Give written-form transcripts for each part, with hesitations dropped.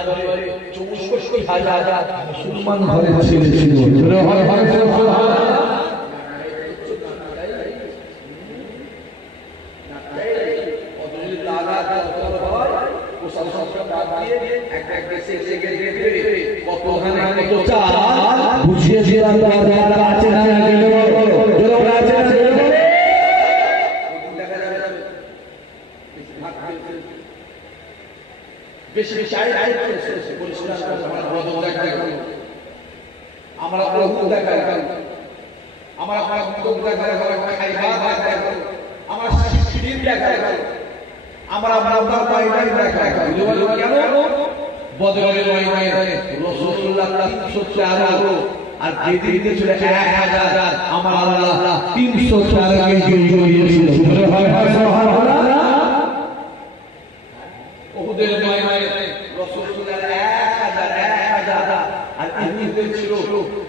64,000 মুসলমান ঘরের ছেলে ছিল। বুঝিয়ে দিয়ে আছে না বেশি বেশি আমরা আর যেদিকে ছিল 1000 আমার আল্লাহ 304 ওহুদের ময়দানে রাসূলুল্লাহ 1000 আর ইহুদিদের ছিল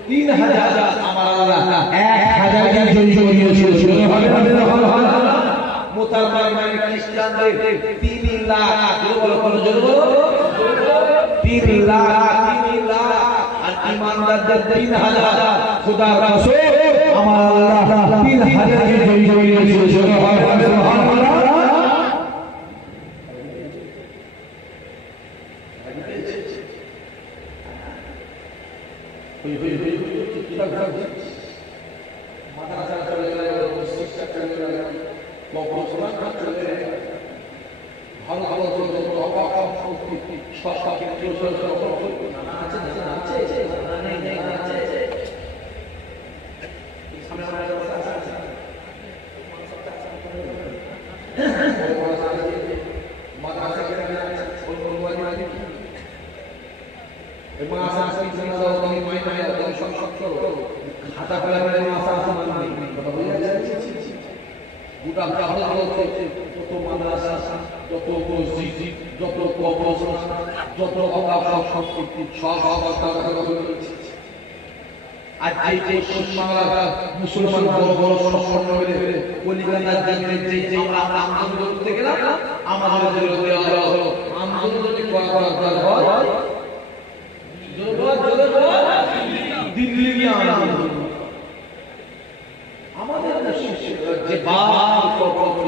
3000 আমার আল্লাহ 1000 কে জয়ী করিয়েছিল। মুসলমান খ্রিস্টানদের 3 লাখ তিন লাখ আর ইমানদারদের 3000 খোদার রাসূল আমার আল্লাহ 3000 কে জয়ী করিয়েছিল। মুসলমান বড় বড় সম্পন্ন করে কলিকাতার জমিনে যে আন্দোলন করতে গেলাম আমাদের আন্দোলনে দিল্লি গিয়ে আমাদের যে বাপ আছে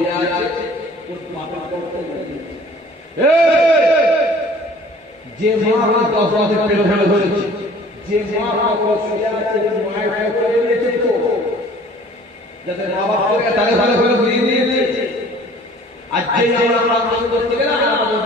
যে মা দশে পেরে ফেলে ধরেছে, যে মা মায়ের করে নিয়েছে তো যাতে মা বাপ করে তাকে ভালো করে বুঝিয়ে দিয়েছে। আর যে আমরা আন্দোলন করতে গেলাম আমাদের